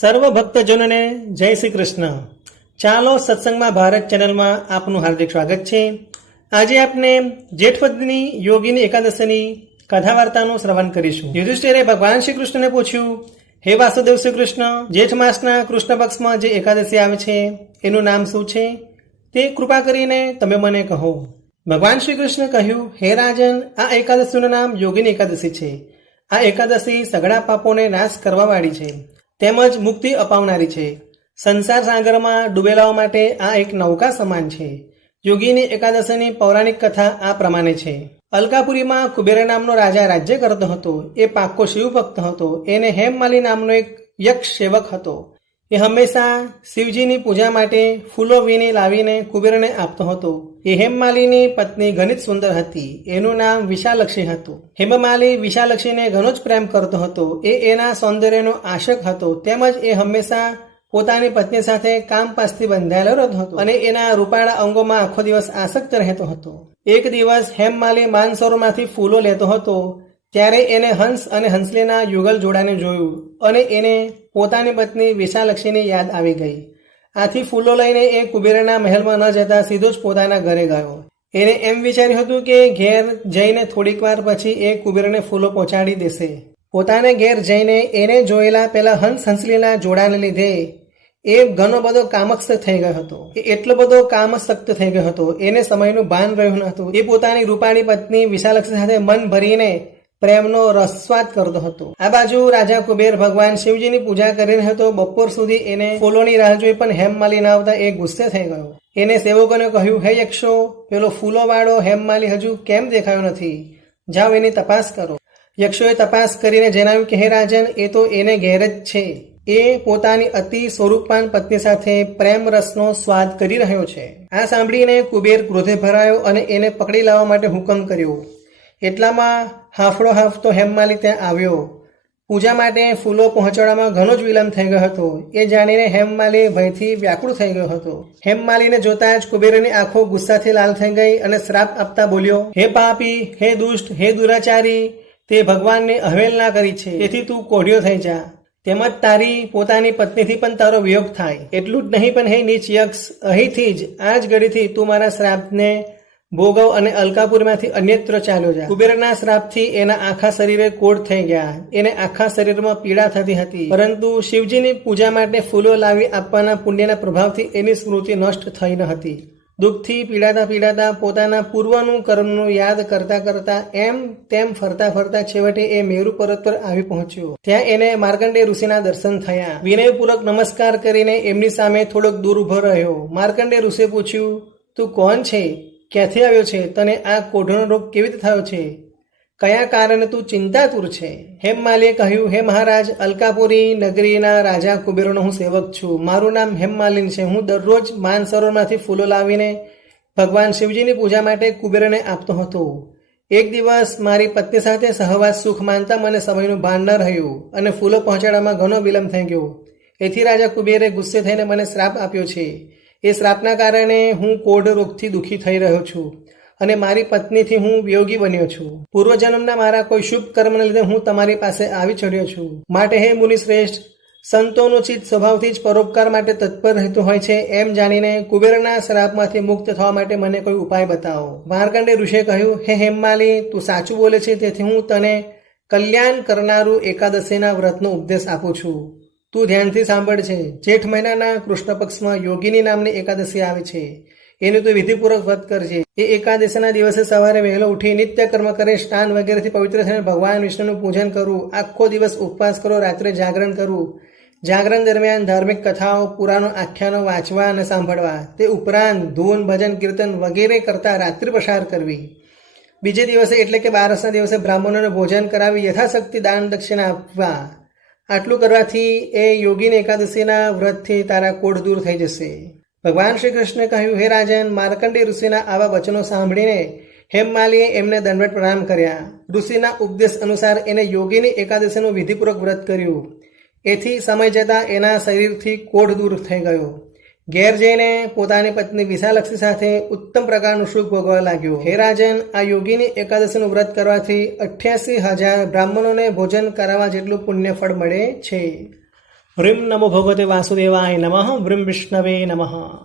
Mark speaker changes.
Speaker 1: સર્વ ભક્તજનોને જય શ્રી કૃષ્ણ. ચાલો સત્સંગમાં ભારત ચેનલમાં આપનું હાર્દિક સ્વાગત છે. આજે આપણે જેઠવદની યોગીની એકાદશીની કથા વાર્તાનું શ્રવણ કરીશું. યુધિષ્ઠિરે ભગવાન શ્રી કૃષ્ણને પૂછ્યું, હે વાસુદેવ શ્રી કૃષ્ણ, જેઠ માસના કૃષ્ણ પક્ષમાં જે એકાદશી આવે છે, એનું નામ શું છે? તે કૃપા કરીને તમે મને કહો. ભગવાન શ્રી કૃષ્ણ કહ્યું, હે રાજન, આ એકાદશીનું નામ યોગીની એકાદશી છે. આ એકાદશી સઘળા પાપોને નાશ કરવાવાળી છે. તેમજ મુક્તિ અપાવનારી છે. સંસાર સાગરમાં ડૂબેલાઓ માટે આ એક નૌકા સમાન છે. યોગીની એકાદશીની પૌરાણિક કથા આ પ્રમાણે છે. અલકાપુરીમાં કુબેર નામનો રાજા રાજ્ય કરતો હતો. એ પાક્કો શિવ ભક્ત હતો. એને હેમમાલી નામનો એક યક્ષ સેવક હતો. એ હંમેશા શિવજીની પૂજા માટે ફૂલો વીણી લાવીને કુબેરને આપતો હતો. એ હેમમાલીની પત્ની ઘણી જ સુંદર હતી. એનું નામ વિશાલક્ષી હતું. હેમમાલી વિશાલક્ષીને ઘણો જ પ્રેમ કરતો હતો. એ એના સૌંદર્યનો આશક હતો. તેમજ એ હંમેશા પોતાની પત્ની સાથે કામ પાસથી બંધાયેલો હતો. અને એના રૂપાળા અંગોમાં આખો દિવસ આસક્ત રહેતો હતો. એક દિવસ હેમમાલી માનસરોમાંથી ફૂલો લેતો હતો. ત્યારે એને હંસ અને હંસલીના યુગલ જોડાને જોયું અને એને પોતાની પત્ની વિશાલક્ષીની યાદ આવી ગઈ. આથી ફૂલો લઈને એ કુબેરના મહેલમાં ન જતા સીધો જ પોતાના ઘરે ગયો. એને એમ વિચાર્યું હતું કે ઘેર જઈને થોડીક વાર પછી એ કુબેરને ફૂલો પહોંચાડી દેશે. પોતાને ઘેર જઈને એને જોયેલા પેલા હંસ હંસલીના જોડાને લીધે એ ઘણો બધો કામક્ષ થઈ ગયો હતો. એ એટલો બધો કામસક્ત થઈ ગયો હતો. એને સમયનું ભાન રહ્યું ન હતું એ પોતાની રૂપાણી પત્ની વિશાલક્ષી સાથે મન ભરીને પ્રેમનો રસસ્વાદ કરતો હતો. આ બાજુ રાજા કુબેર ભગવાન શિવજીની પૂજા કરી રહ્યો હતો. બપોર સુધી એને ફૂલોની રાહ જોઈ પણ હેમમાલી ના આવતા એ ગુસ્સે થઈ ગયો. એને સેવકોને કહ્યું, હે યક્ષો, પેલો ફૂલો વાળો હેમમાલી હજુ કેમ દેખાયો નથી? જાઓ એની તપાસ કરો. યક્ષોએ તપાસ કરીને જણાવ્યું કે, હે રાજન, એ તો એને ઘેર જ છે. એ પોતાની અતિ સ્વરૂપવાન પત્ની સાથે પ્રેમ રસનો સ્વાદ કરી રહ્યો છે. આ સાંભળીને કુબેર ક્રોધે ભરાયો અને એને પકડી લાવવા માટે હુકમ કર્યો. એટલામાં હાફડો હાફતો હેમમાલી ત્યાં આવ્યો. પૂજા માટે ફૂલો પહોંચાડવામાં ઘણો જ વિલંબ થઈ ગયો હતો. એ જાણીને હેમમાલી ભયથી વ્યાકુળ થઈ ગયો હતો. હેમમાલીને જોતા જ કુબેરની આંખો ગુસ્સાથી લાલ થઈ ગઈ અને શ્રાપ આપતા બોલ્યો, હે પાપી, હે દુષ્ટ, હે દુરાચારી, તે ભગવાનની અવહેલના કરી છે. તેથી તું કોઢિયો થઈ જા. તેમજ તારી પોતાની પત્નીથી પણ તારો વિયોગ થાય. એટલું જ નહીં પણ હે નીચ યક્ષ, અહીંથી જ, આ જ ઘડીથી તું મારા શ્રાપને ભોગવ અને અલકાપુરમાંથી અન્યત્ર ચાલ્યો જાય. કુબેરના શ્રાપથી એના આખા શરીરે કોડ થઈ ગયા. એને આખા શરીરમાં પીડા થતી હતી. પરંતુ શિવજીની પૂજા માટે ફૂલો લાવી આપવાના પુણ્યના પ્રભાવથી એની સ્મૃતિ નષ્ટ થઈ ન હતી. દુઃખથી પીડાતા પીડાતા પોતાના પૂર્વનું કર્મનું યાદ કરતા કરતા એમ તેમ ફરતા ફરતા છેવટે એ મેરુ પર્વત પર આવી પહોંચ્યો. ત્યાં એને માર્કંડે ઋષિના દર્શન થયા. વિનયપૂર્વક નમસ્કાર કરીને એમની સામે થોડોક દૂર ઊભો રહ્યો. માર્કંડે ઋષિએ પૂછ્યું, તું કોણ છે? ક્યાંથી આવ્યો છે? તને આ કોઢનો રોગ કેવી રીતે થયો છે? કયા કારણે તું ચિંતાતુર છે? હેમ હેમમાલીએ કહ્યું, હે મહારાજ, અલકાપુરી નગરીના રાજા કુબેરોનો હું સેવક છું. મારું નામ હેમમાલિન છે. હું દરરોજ માનસરોવરમાંથી ફૂલો લાવીને ભગવાન શિવજીની પૂજા માટે કુબેરને આપતો હતો. એક દિવસ મારી પત્ની સાથે સહવાસ સુખ માનતા મને સમયનું ભાન ન રહ્યું અને ફૂલો પહોંચાડવામાં ઘણો વિલંબ થઈ ગયો. એથી રાજા કુબેરે ગુસ્સે થઈને મને શ્રાપ આપ્યો છે. એ શ્રાપના કારણે હું કોઢ રોગથી દુઃખી થઈ રહ્યો છું અને મારી પત્નીથી હું વિયોગી બન્યો છું. પૂર્વજન્મના મારા કોઈ શુભ કર્મને લીધે હું તમારી પાસે આવી ચડ્યો છું. માટે હે મુનિ શ્રેષ્ઠ સંતોનો ચિત્ત સ્વભાવથી જ પરોપકાર માટે તત્પર રહેતું હોય છે એમ જાણીને કુબેરના શ્રાપમાંથી મુક્ત થવા માટે મને કોઈ ઉપાય બતાવો. માર્કંડે ઋષિએ કહ્યું, હે હેમમાલી, તું સાચું બોલે છે, તેથી હું તને કલ્યાણ કરનારું એકાદશીના વ્રતનો ઉપદેશ આપું છું. તું ધ્યાનથી સાંભળ છે. જેઠ મહિનાના કૃષ્ણ પક્ષમાં યોગીની નામની એકાદશી આવે છે. એનું તું વિધિપૂર્વક વ્રત કરજે. એ એકાદશીના દિવસે સવારે વહેલો ઉઠી નિત્ય કર્મ કરે, સ્નાન વગેરેથી પવિત્ર થઈને ભગવાન વિષ્ણુનું પૂજન કરવું આખો દિવસ ઉપવાસ કરો, રાત્રે જાગરણ કરવું જાગરણ દરમિયાન ધાર્મિક કથાઓ, પુરાણો, આખ્યાનો વાંચવા અને સાંભળવા. તે ઉપરાંત ધૂન, ભજન, કીર્તન વગેરે કરતા રાત્રિ પસાર કરવી. બીજે દિવસે એટલે કે બારસના દિવસે બ્રાહ્મણોને ભોજન કરાવી યથાશક્તિ દાન દક્ષિણા આપવા. આટલું કરવાથી એ યોગીની એકાદશીના વ્રતથી તારા કોઢ દૂર થઈ જશે. ભગવાન શ્રી કૃષ્ણે કહ્યું, હે રાજન માર્કંડી ઋષિના આવા વચનો સાંભળીને હેમમાલીએ એમને દંડવત પ્રણામ કર્યા. ઋષિના ઉપદેશ અનુસાર એને યોગીની એકાદશીનું વિધિપૂર્વક વ્રત કર્યું. એથી સમય જતાં એના શરીરથી કોઢ દૂર થઈ ગયો. ઘેર જઈને પોતાની પત્ની વિશાલક્ષી સાથે ઉત્તમ પ્રકારનું સુખ ભોગવવા લાગ્યું. હે રાજન, આ યોગીની એકાદશીનું વ્રત કરવાથી અઠ્યાસી હજાર બ્રાહ્મણોને ભોજન કરાવવા જેટલું પુણ્ય ફળ મળે છે. હ્રીમ નમો ભગવતે વાસુદેવાય નમઃ. વ્રીમ વિષ્ણવે નમઃ.